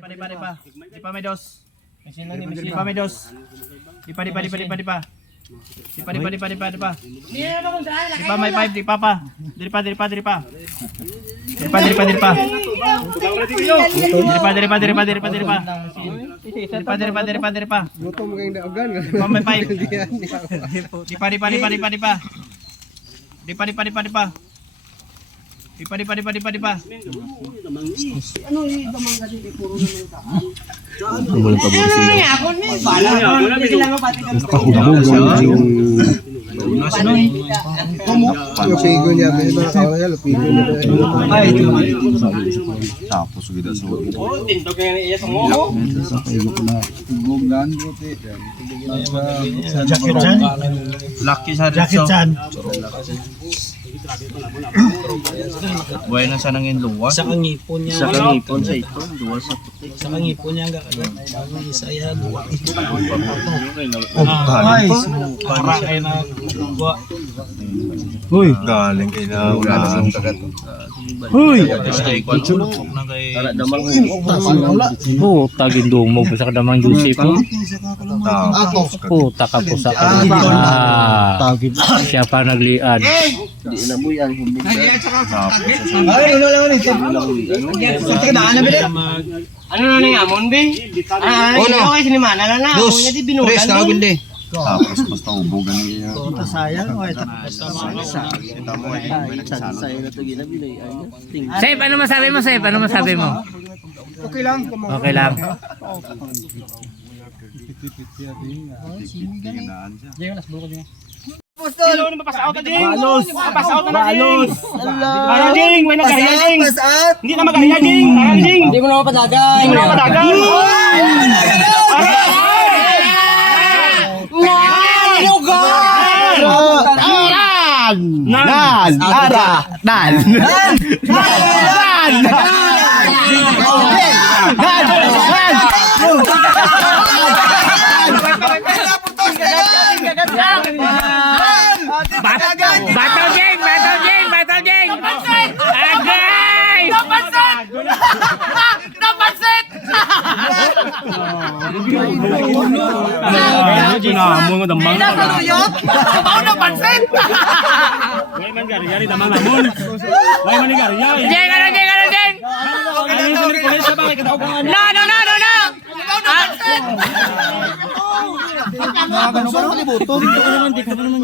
Di pa may dos. Di pa may dos. Di pa. Di pa may 5, di pa pa. Diri pa. Diri pa. Luto mo kayong daogan. Di pa may 5. Di pa. Sigo niya pero kaya lupino niya. Tapos gida so. Tinto kaya iya sumo. Jacket chan. Lucky sa jacket chan. Buhay na sa nangin luwa. Sa kangipon niya. Sa kangipon sa ito. Luwa sa puti. Sa kangipon niya ga ano isa ya luwa. Ay, Para kay na luwa. Uy, galing kay na unahan. Huy! Stay ko na kay Oo, tagin dumog sa kadamang juicy po. Tapos Puta ka po sa siya pa nagliad. Ano na ni amon be? Ano kay sinimana na na. Ako niya di binulan doon. tapos basta ubogan niya. sayang o ito. Kita mo ay nagsasala. Save, ano masabi mo, Save? Ano masabi mo? Okay lang. Okay lang. Tingnan siya. Sino na mapasaot na ding? Mapasaot na ding. Para ding, may nagkahiya ding. Hindi na magahiya ding. Para ding. Hindi mo na mapadagay. Hindi na madagal. Battle Jing! Agay! Ginamon mo damang. Way man gari damang namon. Way man gari. Jing! No! Di ka pa naman